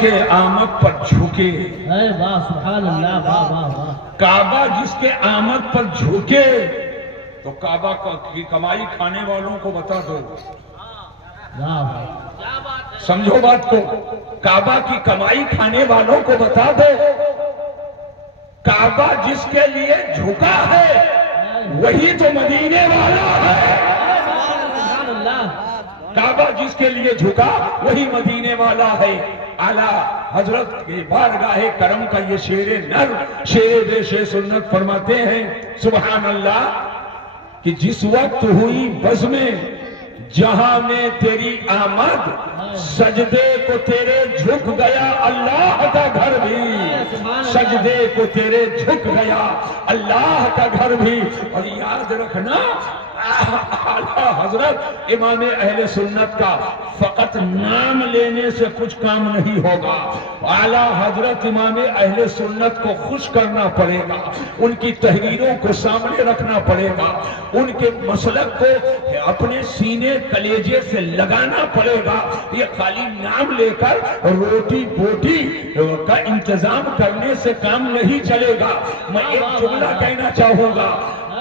کے آمد پر جھکے، واہ سبحان اللہ، واہ واہ واہ، کعبہ جس کے آمد پر جھکے، تو کعبہ کی کمائی کھانے والوں کو بتا دو، واہ سمجھو بات کو، کعبہ کی کمائی کھانے والوں کو بتا دو، کعبہ جس کے لیے جھکا ہے وہی تو مدینے والا ہے، سبحان اللہ، کعبہ جس کے لیے جھکا وہی مدینے والا ہے۔ اعلیٰ حضرت کے بارگاہ کرم کا یہ شیر نر، شیر بیش سنت فرماتے ہیں سبحان اللہ کہ جس وقت ہوئی بزمیں جہاں میں تیری آمد، سجدے کو تیرے جھک گیا اللہ کا گھر بھی، سجدے کو تیرے جھک گیا اللہ کا گھر بھی۔ اور یاد رکھنا اعلیٰ حضرت امام اہل سنت کا فقط نام لینے سے کچھ کام نہیں ہوگا، اعلیٰ حضرت امام اہل سنت کو خوش کرنا پڑے گا، ان کی تحریروں کو سامنے رکھنا پڑے گا، ان کے مسلک کو اپنے سینے کلیجے سے لگانا پڑے گا۔ یہ خالی نام لے کر روٹی بوٹی کا انتظام کرنے سے کام نہیں چلے گا۔ میں ایک جملہ کہنا چاہوں گا،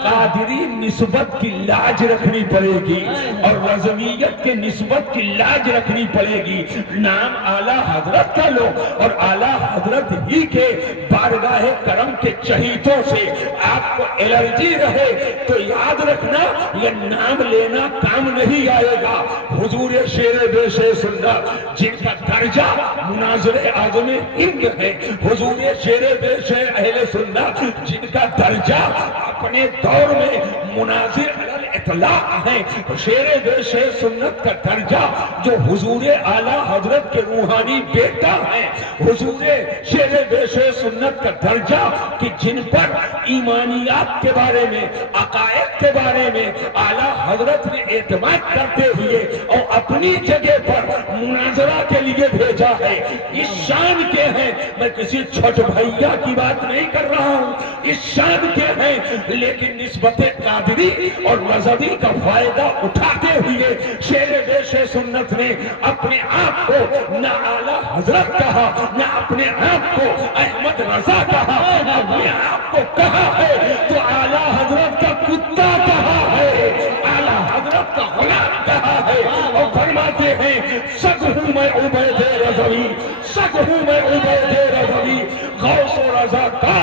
قادری نسبت کی لاج رکھنی پڑے گی اور رضویت کے نسبت کی لاج رکھنی پڑے گی۔ نام اعلیٰ حضرت کا لو اور اعلیٰ حضرت ہی کے بارگاہ کرم کے چہیتوں سے آپ کو الرجی رہے تو یاد رکھنا یہ نام لینا کام نہیں آئے گا۔ حضور شیر بیش سنت جن کا درجہ مناظر اعظم ہند ہے، حضور شیر بیش اہل سنت جن کا درجہ اپنے دور میں مناظر علی اطلاق ہے، شیر بیش سنت کا درجہ جو حضور اعلیٰ حضرت کے روحانی بیٹا ہے، حضور شیر بیش سنت کا درجہ کہ جن پر ایمانیات کے بارے میں، عقائد کے بارے میں اعلیٰ حضرت نے اعتماد کرتے ہوئے اور اپنی جگہ پر مناظرہ کے لیے بھیجا ہے، اس شان کے ہیں۔ میں کسی چھوٹ بھائیا کی بات نہیں کر رہا ہوں، اس شان کے ہیں، لیکن نسبت قادری اور رضوی کا فائدہ اٹھاتے ہوئے شیر بیش سنت نے اپنے آپ کو نہ اعلیٰ حضرت کہا، نہ اپنے آپ کو احمد رضا کہا، اپنے آپ کو کہا ہے تو اعلیٰ حضرت کا کتا کہا ہے، اعلیٰ حضرت کا غلام کہا ہے، اور فرماتے ہیں سگ ہوں میں عبید رضوی، سگ ہوں میں عبید رضوی، غوث و رضا کا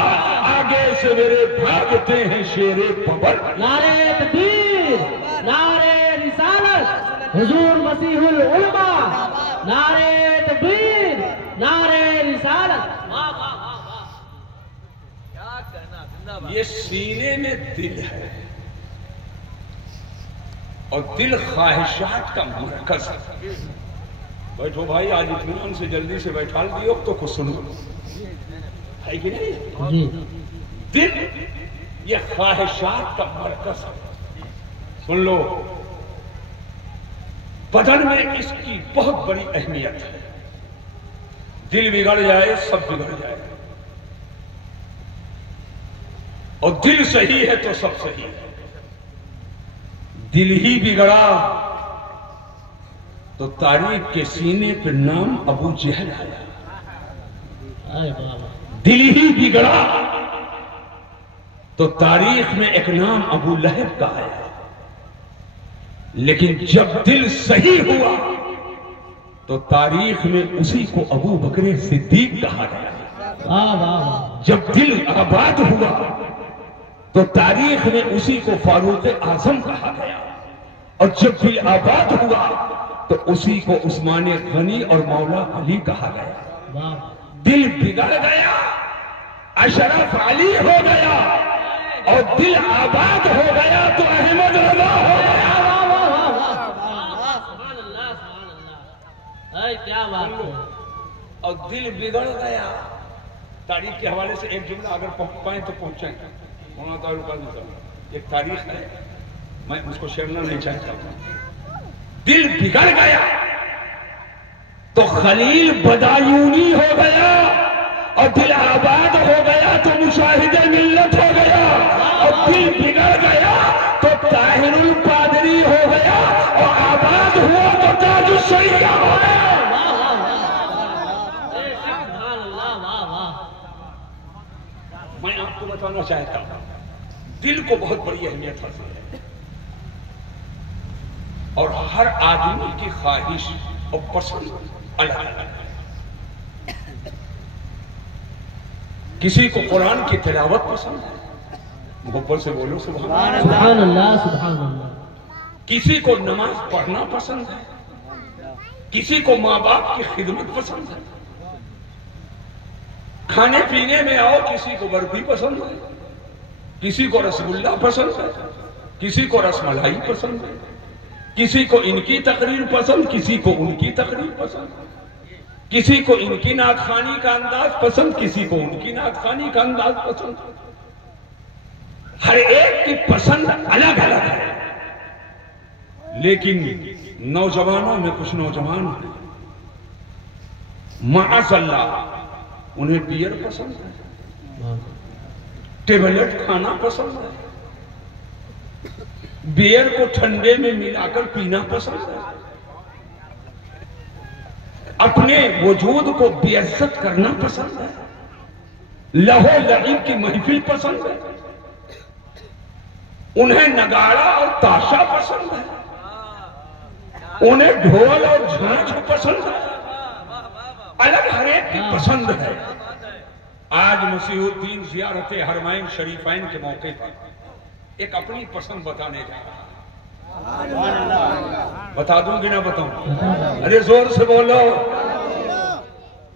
آگے سے میرے بھاگتے ہیں شیر پبر۔ نعرہ تکبیر، نعرہ رسالت، حضور مسیح العلماء، نعرہ تکبیر، نعرہ رسالت، واہ واہ واہ واہ، کیا کہنا زندہ باد۔ یہ سینے میں دل ہے اور دل خواہشات کا مرکز ہے۔ بیٹھو بھائی، آج اطمینان سے جلدی سے بیٹھال دیو تو کچھ سنو، ہے کہ نہیں؟ جی دل یہ خواہشات کا مرکز ہے۔ سن لو، بدن میں اس کی بہت بڑی اہمیت ہے۔ دل بگڑ جائے سب بگڑ جائے، اور دل صحیح ہے تو سب صحیح ہے۔ دل ہی بگڑا تو تاریخ کے سینے پہ نام ابو جہل آیا، دل ہی بگڑا تو تاریخ میں ایک نام ابو لہب کا آیا، لیکن جب دل صحیح ہوا تو تاریخ میں اسی کو ابو بکر صدیق کہا گیا۔ جب دل آباد ہوا تو تاریخ میں اسی کو فاروق اعظم کہا گیا، اور جب دل آباد ہوا تو اسی کو عثمان غنی اور مولا علی کہا گیا۔ دل بگڑ گیا اشرف علی ہو گیا، اور دل آباد ہو گیا تو احمد رضا ہو گیا۔ کیا بات ہے۔ اور دل بگڑ گیا، تاریخ کے حوالے سے ایک جملہ اگر پہنچ پائیں تو پہنچیں گے۔ ایک تاریخ ہے، میں اس کو شیئرنا نہیں چاہتا ہوں۔ دل بگڑ گیا تو خلیل بدایونی ہو گیا، اور دل آباد ہو گیا تو مشاہد ملت ہو گیا، اور دل بگڑ گیا تو طاہر القادری ہو گیا، اور آباد ہوا تو تاج الشریعہ ہو گیا۔ کو بتانا چاہتا ہوں، دل کو بہت بڑی اہمیت حاصل ہے، اور ہر آدمی کی خواہش اور پسند الگ الگ ہے۔ کسی کو قرآن کی تلاوت پسند ہے، محبت سے بولو سبحان اللہ۔ سبحان اللہ، سبحان اللہ۔ کسی کو نماز پڑھنا پسند ہے، کسی کو ماں باپ کی خدمت پسند ہے، کھانے پینے میں آؤ، کسی کو برفی پسند ہے، کسی کو رسگلہ پسند ہے، کسی کو رس ملائی پسند ہے، کسی کو ان کی تقریر پسند، کسی کو ان کی تقریر پسند، کسی کو ان کی نعت خوانی کا انداز پسند، کسی کو ان کی نعت خوانی کا انداز پسند۔ ہر ایک کی پسند الگ الگ ہے، لیکن نوجوانوں میں کچھ نوجوان ہیں معاذ اللہ انہیں بیئر پسند ہے، ٹیبلٹ کھانا پسند ہے، بیئر کو ٹھنڈے میں ملا کر پینا پسند ہے، اپنے وجود کو بے عزت کرنا پسند ہے، لہو لعب کی محفل پسند ہے، انہیں نگارا اور تاشا پسند ہے، انہیں ڈھول اور جھانجھ پسند ہے، الگ ہر ایک کی پسند ہے۔ آج مسیح الدین زیارت حرمین شریفین کے موقع پر ایک اپنی پسند بتانے جا رہا ہے، بتا دوں کہ نہ بتاؤں؟ ارے زور سے بولو،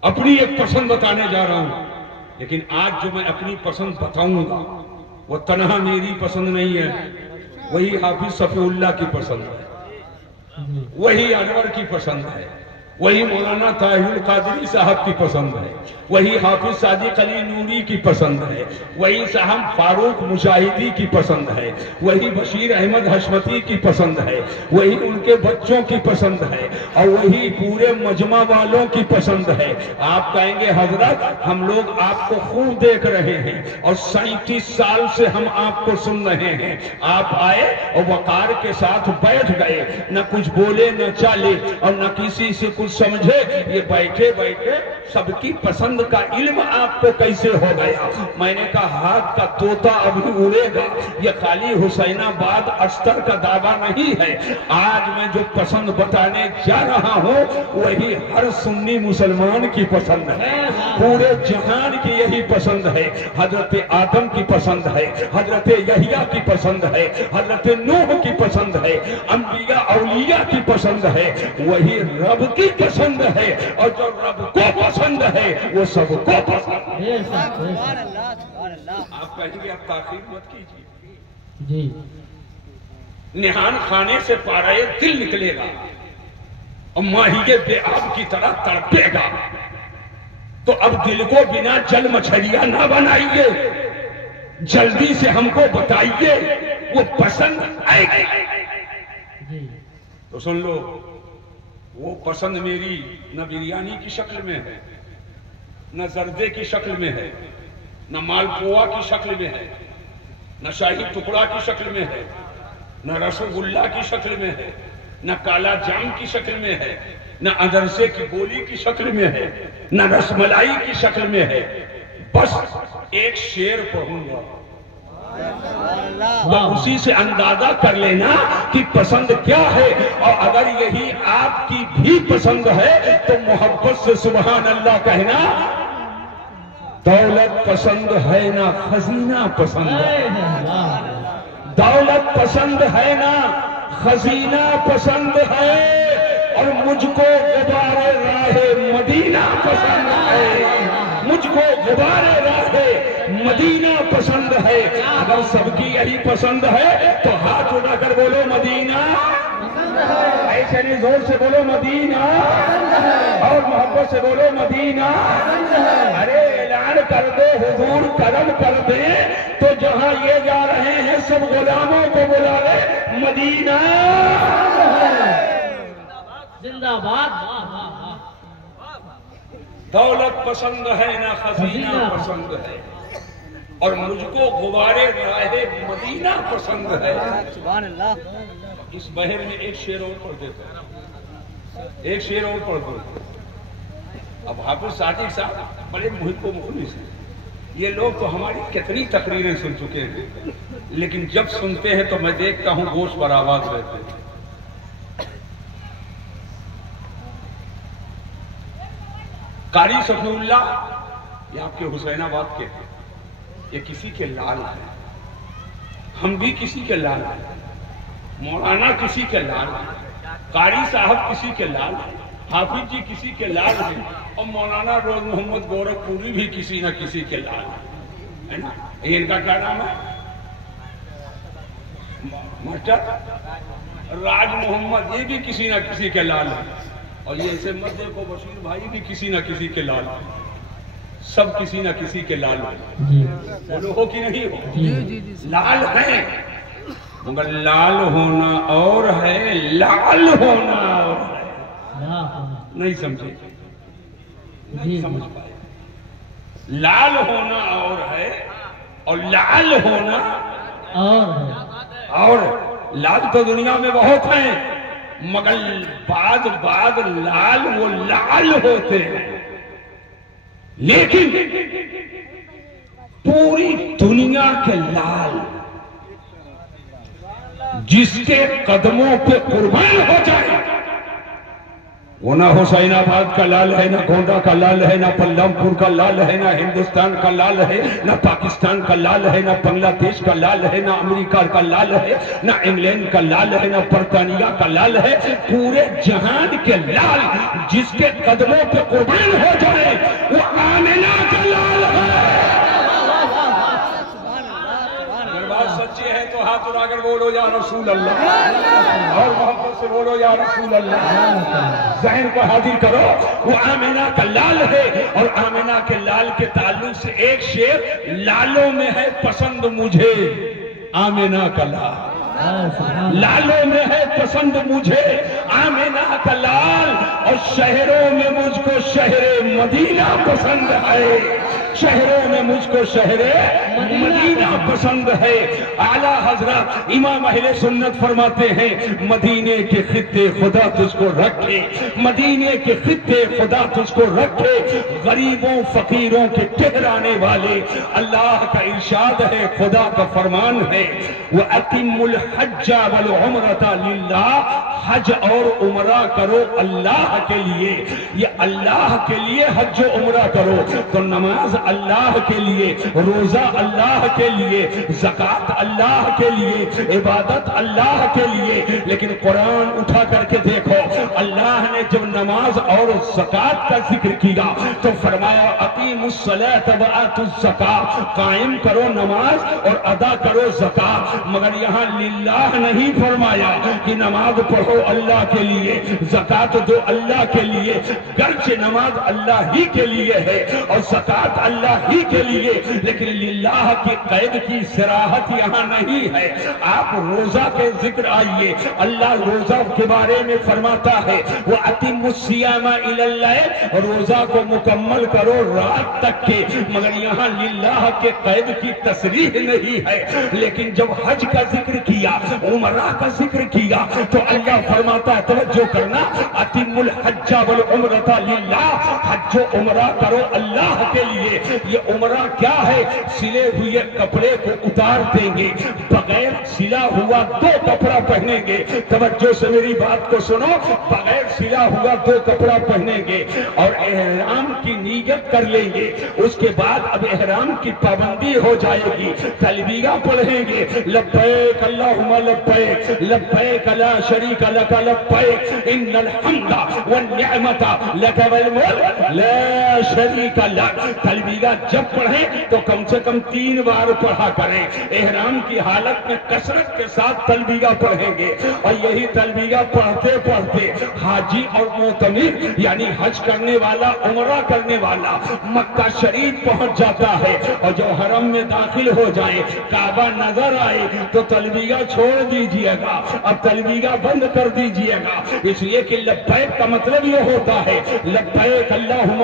اپنی ایک پسند بتانے جا رہا ہوں، لیکن آج جو میں اپنی پسند بتاؤں گا وہ تنہا میری پسند نہیں ہے، وہی حافظ صفی اللہ کی پسند ہے، وہی انور کی پسند ہے، وہی مولانا طاہر القادری صاحب کی پسند ہے، وہی حافظ صادق علی نوری کی پسند ہے، وہی صاحب فاروق مشاہدی کی پسند ہے، وہی بشیر احمد حشمتی کی پسند ہے، وہی ان کے بچوں کی پسند ہے، اور وہی پورے مجمع والوں کی پسند ہے۔ آپ کہیں گے حضرت ہم لوگ آپ کو خوب دیکھ رہے ہیں اور 37 سال سے ہم آپ کو سن رہے ہیں، آپ آئے اور وقار کے ساتھ بیٹھ گئے، نہ کچھ بولے نہ چالے اور نہ کسی سے کچھ سمجھے، یہ بیٹھے بیٹھے سب کی پسند کا علم آپ کو کیسے ہو گیا؟ میں نے کہا ہاتھ کا طوطا ابھی اڑے گا، یہ خالی حسین آباد استر کا دعویٰ نہیں ہے، آج میں جو پسند بتانے جا رہا ہوں وہی ہر سنی مسلمان کی پسند ہے، پورے جہان کی یہی پسند ہے، حضرت آدم کی پسند ہے، حضرت یحییٰ کی پسند ہے، حضرت نوح کی پسند ہے، انبیاء اولیاء کی پسند ہے، وہی رب کی پسند ہے، اور جو رب کو پسند ہے وہ سب کو پسند ہے۔ آپ کہیں گے اب تاخیر مت کیجیے، جی نہان خانے سے پارے دل نکلے گا اور ماہی بے آب کی طرح تڑپے گا، تو اب دل کو بنا جل مچھلیاں نہ بنائیے، جلدی سے ہم کو بتائیے وہ پسند آئے گی۔ تو سن لو، وہ پسند میری نہ بریانی کی شکل میں ہے، نہ زردے کی شکل میں ہے، نہ مالپوا کی شکل میں ہے، نہ شاہی ٹکڑا کی شکل میں ہے، نہ رسگلہ کی شکل میں ہے، نہ کالا جام کی شکل میں ہے، نہ ادرسے کی گولی کی شکل میں ہے، نہ رس ملائی کی شکل میں ہے، بس ایک شعر پڑھوں گا، تو اسی سے اندازہ کر لینا کہ پسند کیا ہے، اور اگر یہی آپ کی بھی پسند ہے تو محبت سے سبحان اللہ کہنا۔ دولت پسند ہے نہ خزینہ پسند ہے، دولت پسند ہے نہ خزینہ پسند ہے، اور مجھ کو غبار راہ مدینہ پسند ہے، مجھ کو غبار راہ مدینہ پسند ہے۔ اگر سب کی یہی پسند ہے تو ہاتھ اٹھا کر بولو مدینہ، ایسے نہیں زور سے بولو مدینہ، اور محبت سے بولو مدینہ۔ ارے اعلان کر دو حضور کرم کر دے تو جہاں یہ جا رہے ہیں سب غلاموں کو بلا لے مدینہ۔ زندہ باد۔ دولت پسند ہے نہ خزینہ پسند ہے، اور مجھ کو غبارے راہ مدینہ پسند ہے۔ سبحان اللہ۔ اس بہر میں ایک شعر اور پڑھ دیتا ہوں، ایک شعر اور پڑھ دو۔ اب حافظ صادق صاحب بڑے محب و مخلص ہیں، یہ لوگ تو ہماری کتنی تقریریں سن چکے ہیں، لیکن جب سنتے ہیں تو میں دیکھتا ہوں گوش پر آواز رہتے ہیں۔ قاری صفی اللہ یہ آپ کے حسین آباد کے ہیں، یہ کسی کے لال ہیں، ہم بھی کسی کے لال ہیں، مولانا کسی کے لال ہیں، قاری صاحب کسی کے لال ہیں، حافظ جی کسی کے لال ہیں، اور مولانا روز محمد گورکھپوری بھی کسی نہ کسی کے لال ہیں، ہے نا؟ یہ ان کا کیا نام ہے؟ ماسٹر راج محمد، یہ بھی کسی نہ کسی کے لال ہیں، اور یہ ایسے مت دیکھو بشیر بھائی بھی کسی نہ کسی کے لال ہیں، سب کسی نہ کسی کے لال ہیں، بولو ہو کہ نہیں ہو؟ لال ہیں، مگر لال ہونا اور ہے، لال ہونا اور ہے، نہیں سمجھے؟ نہیں سمجھ پائے؟ لال ہونا اور ہے اور لال ہونا اور ہے، اور لال تو دنیا میں بہت ہیں، مگر بعد لال وہ لال ہوتے ہیں، لیکن پوری دنیا کے لال جس کے قدموں پہ قربان ہو جائے، وہ نہ حسین آباد کا لال ہے، نہ گونڈا کا لال ہے، نہ پلم پور کا لال ہے، نہ ہندوستان کا لال ہے، نہ پاکستان کا لال ہے، نہ بنگلہ دیش کا لال ہے، نہ امریکہ کا لال ہے، نہ انگلینڈ کا لال ہے، نہ برطانیہ کا لال ہے، پورے جہان کے لال جس کے قدموں پہ قربان ہو جائے وہ آمنہ کا لال ہے۔ اگر بات سچی ہے تو ہاتھ اٹھا کر بولو یا رسول اللہ، اور محبت سے بولو یا رسول اللہ، ذہن کو حاضر کرو، وہ آمنہ کا لال ہے، اور آمنہ کے لال کے تعلق سے ایک شعر لالوں میں ہے پسند مجھے آمنہ کا لال، لالوں میں ہے پسند مجھے آمنہ کا لال، اور شہروں میں مجھ کو شہر مدینہ پسند ہے، شہروں میں مجھ کو شہر مدینہ پسند ہے۔ اعلیٰ حضرت امام اہل سنت فرماتے ہیں مدینے کے خطے خدا تجھ کو رکھے، مدینے کے خطے خدا تجھ کو رکھے، غریبوں فقیروں کے ٹھہرانے والے، اللہ کا ارشاد ہے، خدا کا فرمان ہے، وَأَتِمُّ الْحَجَّ وَالْعُمْرَةَ لِلَّهِ، حج اور عمرہ کرو اللہ کے لیے، یہ اللہ کے لیے حج و عمرہ کرو، تو نماز اللہ کے لیے، روزہ اللہ کے لیے، زکوٰۃ اللہ کے لیے، عبادت اللہ کے لیے، لیکن قرآن اٹھا کر کے دیکھو، اللہ نے جب نماز اور زکوٰۃ کا ذکر کیا تو فرمایا اقیموا الصلاۃ وآتوا الزکاۃ، قائم کرو نماز اور ادا کرو زکوٰۃ، مگر یہاں للہ نہیں فرمایا کہ نماز پڑھو اللہ کے لیے، زکوٰۃ دو اللہ کے لیے، گرچہ نماز اللہ ہی کے لیے ہے اور زکوٰۃ اللہ ہی کے لیے، لیکن للہ کی قید کی صراحت یہاں نہیں ہے۔ آپ روزہ کے ذکر آئیے، اللہ روزہ کے بارے میں فرماتا ہے وَأَتِمُّ الصِّيَامَ إِلَى اللَّيْلِ، روزہ کو مکمل کرو رات تک کے، مگر یہاں للہ کے قید کی تصریح نہیں ہے۔ لیکن جب حج کا ذکر کیا، عمرہ کا ذکر کیا، تو اللہ فرماتا ہے توجہ کرنا، اَتِمُّ الْحَجَّ وَالْعُمْرَةَ لِلَّهِ، حج و عمرہ کرو اللہ کے لیے۔ یہ عمرہ کیا ہے؟ سلے ہوئے کپڑے کو اتار دیں گے، بغیر سلا ہوا دو کپڑا پہنیں گے، توجہ سے میری بات کو سنو، بغیر سلا ہوا دو کپڑا پہنیں گے اور احرام کی نیت کر لیں گے، اس کے بعد اب احرام کی پابندی ہو جائے گی، تلبیہ پڑھیں گے، لبیک اللہم لبیک، لبیک لا شریک لک لبیک، ان الحمد والنعمت لک والملک لا شریک لک۔ تلبیہ جب پڑھیں تو کم سے کم 3 بار پڑھا کریں، احرام کی حالت میں کثرت کے ساتھ تلبیہ پڑھیں گے، اور یہی تلبیہ پڑھتے پڑھتے حاجی اور معتمر یعنی حج کرنے والا، عمرہ کرنے والا مکہ شریف پہنچ جاتا ہے، اور جو حرم میں داخل ہو جائے، کعبہ نظر آئے تو تلبیہ چھوڑ دیجئے گا، اب تلبیہ بند کر دیجئے گا، اس لیے کہ لبیک کا مطلب یہ ہوتا ہے لبیک اللہم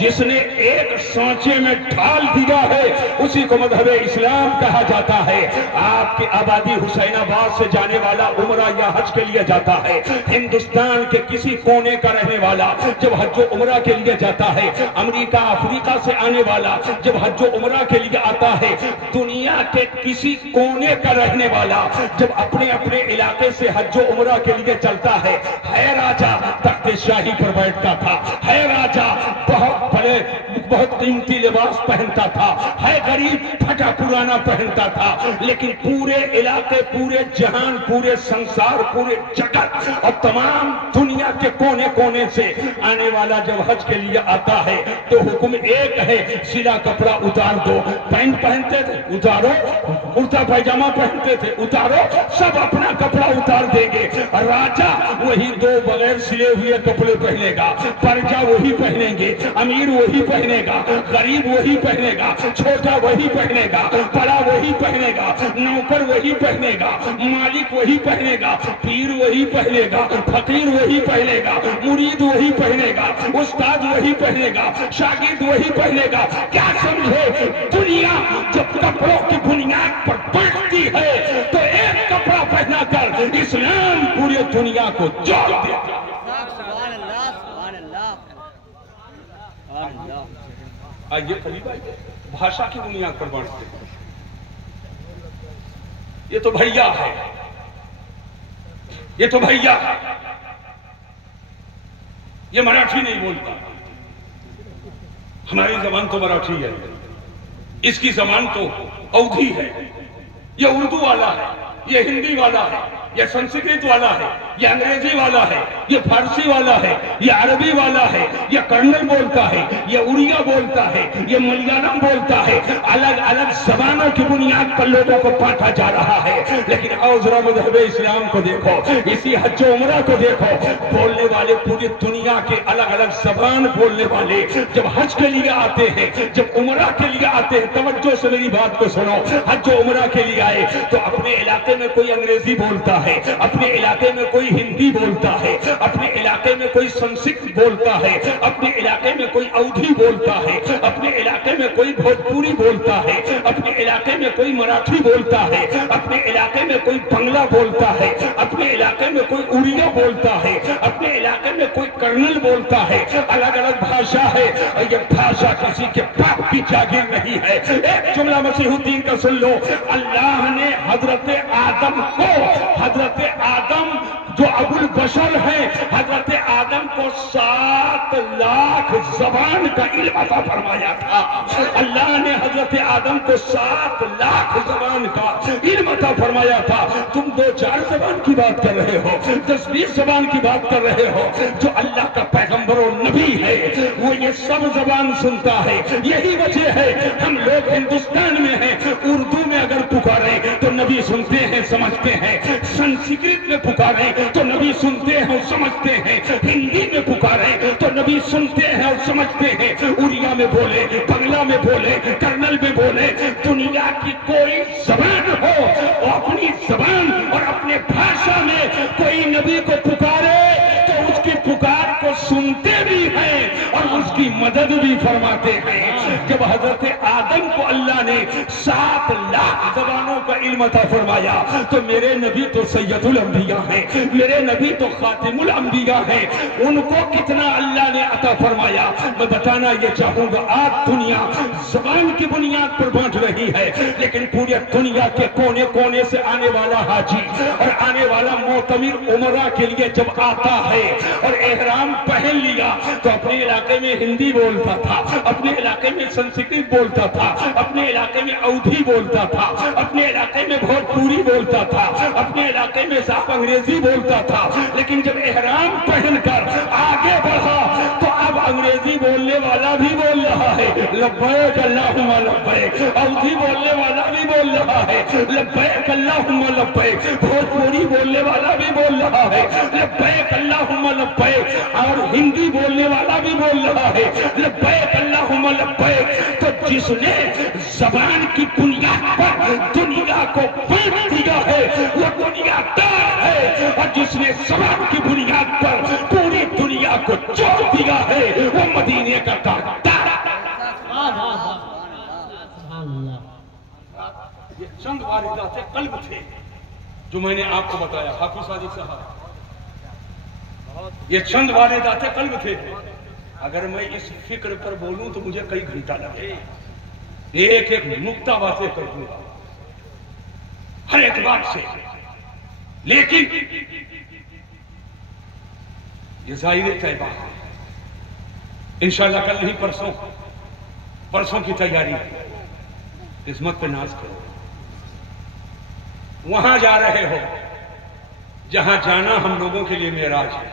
جس نے ایک سانچے میں ڈھال دیا ہے اسی کو مذہب اسلام کہا جاتا ہے۔ آپ کی آبادی حسین آباد سے جانے والا عمرہ یا حج کے لیے جاتا ہے، ہندوستان کے کسی کونے کا رہنے والا جب حج و عمرہ کے لیے جاتا ہے، امریکہ افریقہ سے آنے والا جب حج و عمرہ کے لیے آتا ہے، دنیا کے کسی کونے کا رہنے والا جب اپنے اپنے علاقے سے حج و عمرہ کے لیے چلتا ہے راجہ تخت شاہی پر بیٹھتا تھا، ہے راجہ بہت قیمتی لباس پہنتا تھا، ہے غریب پھٹا پرانا پہنتا تھا، لیکن پورے علاقے، پورے جہان، پورے سنسار، پورے جگت اور تمام دنیا کے کونے کونے سے آنے والا جب حج کے لیے آتا ہے تو حکم ایک ہے، سیدھا کپڑا اتار دو۔ پینٹ پہنتے تھے اتارو، کرتا پائجامہ پہنتے تھے اتارو، سب اپنا کپڑا اتار دیں گے۔ راجہ وہی دو بغیر سلے ہوئے کپڑے پہنے گا، پرجا وہی پہنیں گے، امیر وہی پہنے گا، غریب وہی پہنے گا، چھوٹا وہی پہنے گا، بڑا وہی پہنے گا، نوکر وہی پہنے گا، مالک وہی پہنے گا، پیر وہی پہنے گا، فقیر وہی پہنے گا، مرید وہی پہنے گا، استاد وہی پہنے گا، شاگرد وہی پہنے گا۔ کیا سمجھے؟ دنیا جب کپڑوں کی بنیاد پر بڑھتی ہے تو ایک کپڑا پہنا کر اسلام پوری دنیا کو جوڑ دیتا۔ آئیے خلیفہ بھاشا کی بنیاد پر بانٹتے ہیں، یہ تو بھیا ہے، یہ تو بھیا ہے، یہ مراٹھی نہیں بولتا، ہماری زبان تو مراٹھی ہے، اس کی زبان تو اودھی ہے، یہ اردو والا ہے، یہ ہندی والا ہے، یہ سنسکرت والا ہے، یہ انگریزی والا ہے، یہ فارسی والا ہے، یہ عربی والا ہے، یہ کرنل بولتا ہے، یہ اڑیا بولتا ہے، یہ ملیالم بولتا ہے۔ الگ الگ زبانوں کی بنیاد پر لوگوں کو بانٹا جا رہا ہے، لیکن آؤ ذرا مذہب اسلام کو دیکھو، اسی حج و عمرہ کو دیکھو، بولنے والے پوری دنیا کے الگ الگ زبان بولنے والے جب حج کے لیے آتے ہیں، جب عمرہ کے لیے آتے ہیں، توجہ سے میری بات کو سنو، حج و عمرہ کے لیے آئے تو اپنے علاقے میں کوئی انگریزی بولتا ہے، اپنے علاقے میں کوئی ہندی بولتا ہے، اپنے علاقے میں کوئی سنسکرت بولتا ہے، اپنے علاقے میں کوئی اودھی بولتا ہے، اپنے علاقے میں کوئی بھوجپوری بولتا ہے، اپنے علاقے میں کوئی مراٹھی بولتا ہے، اپنے علاقے میں کوئی بنگلہ بولتا ہے، اپنے علاقے میں کوئی اڑیا بولتا ہے، اپنے علاقے میں کوئی کرنل بولتا ہے، الگ الگ بھاشا ہے، اور یہ بھاشا کسی کے باپ کی جاگیر نہیں ہے۔ ایک جملہ مسیح الدین کا سن لو، اللہ نے حضرت آدم کو، حضرت آدم جو ابو البشر ہے، حضرت آدم کو 7 لاکھ زبان کا علم عطا فرمایا تھا۔ اللہ نے حضرت آدم کو 7 لاکھ زبان کا علم عطا فرمایا تھا۔ تم 2-4 زبان کی بات کر رہے ہو، 10-20 زبان کی بات کر رہے ہو۔ جو اللہ کا پیغمبر و نبی ہے وہ یہ سب زبان سنتا ہے۔ یہی وجہ ہے ہم لوگ ہندوستان میں ہیں، اردو میں اگر پکاریں تو نبی سنتے ہیں، سمجھتے ہیں، سنسکرت میں پکاریں تو نبی سنتے ہیں اور سمجھتے ہیں، ہندی میں پکاریں تو نبی سنتے ہیں اور سمجھتے ہیں، اڑیا میں بولے، بنگلہ میں بولے، کرنل میں بولے، دنیا کی کوئی زبان ہو اور اپنی زبان اور اپنے بھاشا میں کوئی نبی کو پکارے تو اس کی پکار کو سنتے بھی ہیں اور اس کی مدد بھی فرماتے ہیں۔ جب حضرت آدم کو اللہ نے 7 لاکھ زبانوں کا علم عطا فرمایا تو میرے نبی تو سید الانبیاء ہیں، میرے نبی تو خاتم الانبیاء ہیں، ان کو کتنا اللہ نے عطا فرمایا میں بتانا یہ چاہوں گا۔ آج دنیا زبان کی بنیاد پر بانٹ رہی ہے، لیکن پوری دنیا کے کونے کونے سے آنے والا حاجی اور آنے والا معتمر عمرہ کے لیے جب آتا ہے اور احرام پہن لیا تو اپنے علاقے میں ہندی بولتا تھا، اپنے علاقے میں سنسکرت بولتا تھا، اپنے علاقے میں اودھی بولتا تھا، اپنے علاقے میں بھوجپوری بولتا تھا، اپنے علاقے میں صاف انگریزی بولتا تھا، لیکن جب احرام پہن کر آگے بڑھا تو اب انگریزی بولنے والا بھی بول رہا ہے لبیک اللہم لبیک، اودھی بولنے والا بھی بول رہا ہے لبیک اللہم لبیک، بھوجپوری بولنے والا بھی بول رہا ہے لبیک اللہم لبیک، اور ہندی بولنے والا بھی بول رہا ہے لبیک اللہم لبیک۔ تو جس نے زبان کی بنیاد پر دنیا کو بانٹ دیا ہے وہ دنیا دار ہے، اور جس نے زبان کی بنیاد پر پوری دنیا کو جوڑ دیا ہے وہ مدینے کا تاجدار یہ چند واردات قلب تھے جو میں نے آپ کو بتایا حافظ صادق صاحب، یہ چند واردات قلب تھے. اگر میں اس فکر پر بولوں تو مجھے کئی گھنٹہ لگے، ایک ایک نقطہ واضح کر دوں گا ہر اعتبار سے. لیکن یہ ظاہر طیبہ ہے، انشاءاللہ کل نہیں پرسوں کی تیاری قسمت پہ ناز کرو. وہاں جا رہے ہو جہاں جانا ہم لوگوں کے لیے معراج ہے.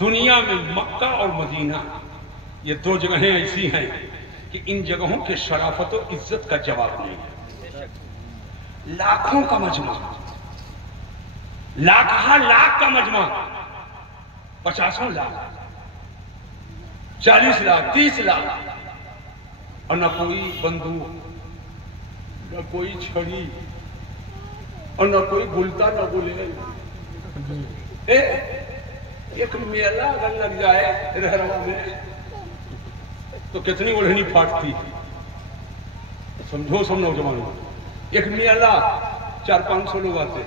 دنیا میں مکہ اور مدینہ یہ دو جگہیں ایسی ہیں کہ ان جگہوں کے شرافت و عزت کا جواب نہیں ہے. لاکھوں کا مجمع، لاکھ کا مجمع، 50 لاکھ، 40 لاکھ، 30 لاکھ، اور نہ کوئی بندوق، نہ کوئی چھڑی، اور نہ کوئی گلتا نہ گلے. ایک میلہ اگر لگ جائے رہروا میں تو کتنی اڑھنی پھاٹتی. سمجھو سب نوجوانوں، ایک میلہ 400-500 لوگ آتے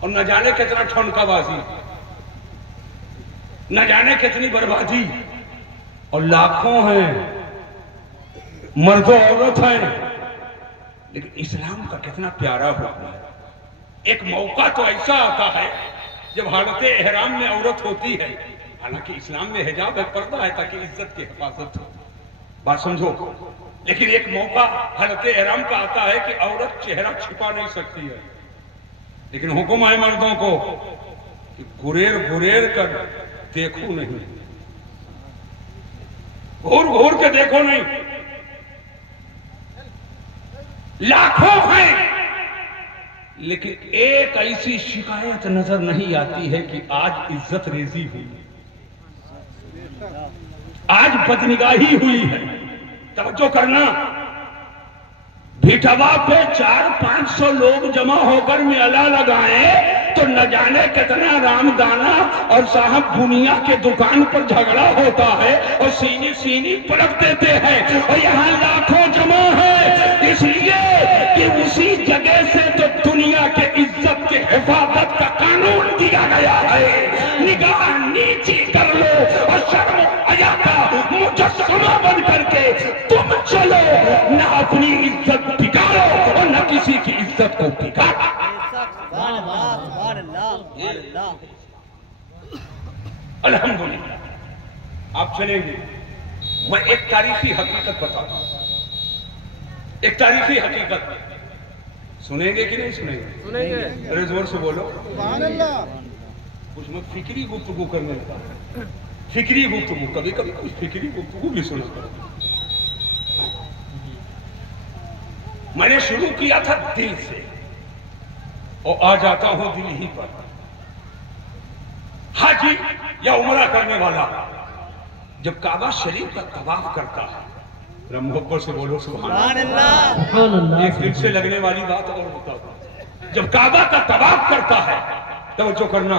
اور نہ جانے کتنا ٹھنکا بازی، نہ جانے کتنی بربادی، اور لاکھوں ہیں، مرد و عورت ہیں. لیکن اسلام کا کتنا پیارا حکم ہے. ایک موقع تو ایسا آتا ہے جب حالت احرام میں عورت ہوتی ہے، حالانکہ اسلام میں حجاب ہے، پردہ ہے تاکہ عزت کی حفاظت ہو، بات سمجھو. لیکن ایک موقع حالت احرام کا آتا ہے کہ عورت چہرہ چھپا نہیں سکتی ہے. لیکن حکم ہے مردوں کو کہ گریر کر دیکھو نہیں، گھور کے دیکھو نہیں. لاکھوں ہیں لیکن ایک ایسی شکایت نظر نہیں آتی ہے کہ آج عزت ریزی ہوئی، آج بدنگاہی ہوئی ہے. توجہ کرنا، بھیٹوا پہ 400-500 لوگ جمع ہو کر میلہ لگائیں تو نہ جانے کتنا رامدانہ اور صاحب بنیا کے دکان پر جھگڑا ہوتا ہے اور سینی پلٹ دیتے ہیں، اور یہاں لاکھوں جمع ہے اس لیے کہ اسی جگہ سے تو دنیا کے عزت کے حفاظت کا قانون دیا گیا ہے. نگاہ نیچی کر لو اور شرم و حیا کا مجسمہ بن کر کے تم چلو، نہ اپنی عزت بگاڑو اور نہ کسی کی عزت کو بگاڑو. الحمدللہ آپ چلیں گے. میں ایک تاریخی حقیقت بتاتا ہوں، ایک تاریخی حقیقت. سنیں گے کہ نہیں سنیں گے؟ ارے زور سے بولو. کچھ میں فکری گفتگو کرنے لگا، فکری گفتگو، کبھی کبھی کچھ فکری گفتگو بھی سنا کرتا. میں نے شروع کیا تھا دل سے اور آ جاتا ہوں دل ہی پر. حاجی یا عمرہ کرنے والا جب کعبہ شریف کا طواف کرتا ہے، محبت سے بولو سبحان اللہ. ایک دل سے لگنے والی بات اور بتاتا ہوں. جب کعبہ کا طواف کرتا ہے، توجہ کرنا،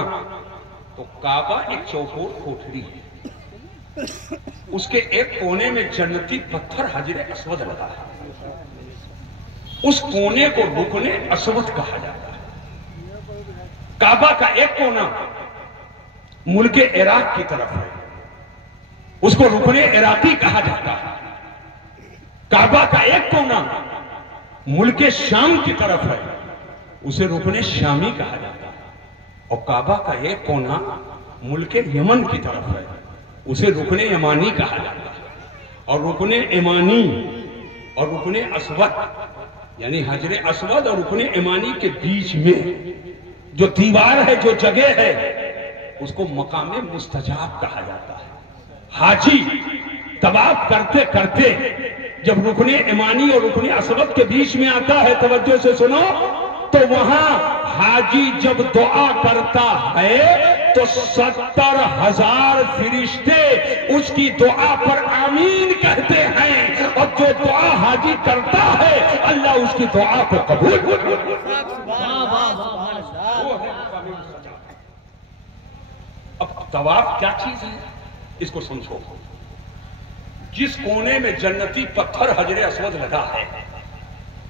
تو کعبہ ایک چوکور کوٹھری ہے، اس کے ایک کونے میں جنتی پتھر حجر اسود لگا ہے. اس کونے کو رکن اسود کہا جاتا ہے. کعبہ کا ایک کونا ملک عراق کی طرف ہے، اس کو رکن عراقی کہا جاتا ہے. کعبہ کا ایک کونا ملک شام کی طرف ہے، اسے رکن شامی کہا جاتا ہے. اور کعبہ کا ایک کونا ملک یمن کی طرف ہے، اسے رکن یمانی کہا جاتا ہے. اور رکن یمانی اور رکن اسود یعنی حجر اسود اور رکن یمانی کے بیچ میں جو دیوار ہے، جو جگہ ہے، اس کو مقام مستجاب کہا جاتا ہے. حاجی طواف کرتے کرتے جب رکن یمانی اور رکن اسود کے بیچ میں آتا ہے، توجہ سے سنو، تو وہاں حاجی جب دعا کرتا ہے تو 70,000 فرشتے اس کی دعا پر آمین کہتے ہیں، اور جو دعا حاجی کرتا ہے اللہ اس کی دعا کو قبول کرتا ہے. اب طواف کیا چیز ہے اس کو سمجھو. جس کونے میں جنتی پتھر حجر اسود لگا ہے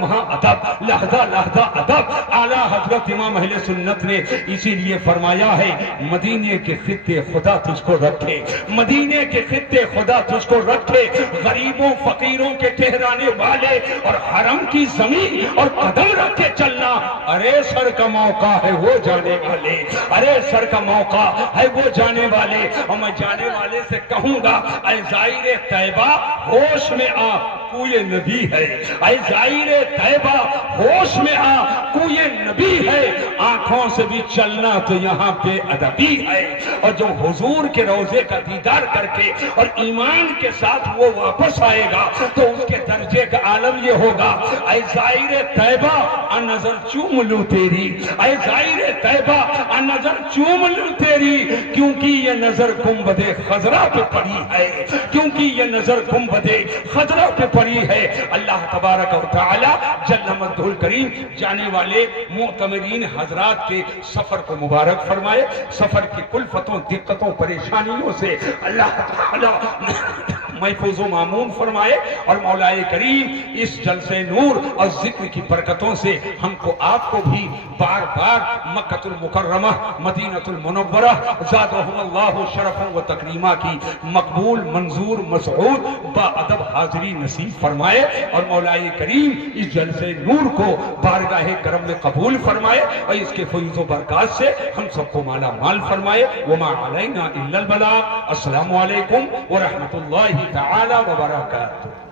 لمحہ ادب، لحظہ لحظہ ادب۔ اعلیٰ حضرت امام اہل سنت نے اسی لیے فرمایا ہے مدینے کے خطے خدا تجھ کو رکھے، مدینے کے خطے خدا تجھ کو رکھے، غریبوں فقیروں کے ٹھہرانے والے اور حرم کی زمین اور قدم رکھ کے چلنا۔ ارے سر کا موقع ہے وہ جانے والے، ارے سر کا موقع ہے وہ جانے والے۔ اور میں جانے والے سے کہوں گا اے زائر طیبہ ہوش میں آ، کوئی نبی ہے۔ اے زائر طیبہ ہوش میں آ، کوئی نبی ہے۔ آنکھوں سے بھی چلنا تو یہاں بے ادبی ہے۔ اور جو حضور کے روضے کا دیدار کر کے اور ایمان کے ساتھ وہ واپس آئے گا تو اس کے درجے کا عالم یہ ہوگا اے زائر طیبہ نظر چوم لوں تیری، اے زائر طیبہ نظر چوم لوں تیری، کیونکہ یہ نظر گنبد خضرا پہ پڑی ہے، کیونکہ یہ نظر گنبد خضرا پہ پڑی ہے۔ اللہ تبارک و تعالی جل مجدہ الکریم جانے والے معتمرین حضرات کے سفر کو مبارک فرمائے، سفر کی کلفتوں دقتوں پریشانیوں سے اللہ تعالی محفوظ و معمون فرمائے، اور مولا کریم اس جلسے نور اور ذکر کی برکتوں سے ہم کو آپ کو بھی بار بار مکہ المکرمہ مدینہ المنورہ زادہم اللہ شرفا و تکریمہ کی مقبول منظور مسعود با ادب حاضری نصیب فرمائے، اور مولا کریم اس جلسے نور کو بارگاہ کرم میں قبول فرمائے، اور اس کے فیض و برکات سے ہم سب کو مالا مال فرمائے۔ وما علینا الا البلاغ۔ السلام علیکم ورحمۃ اللہ تعالی وبرکاتہ۔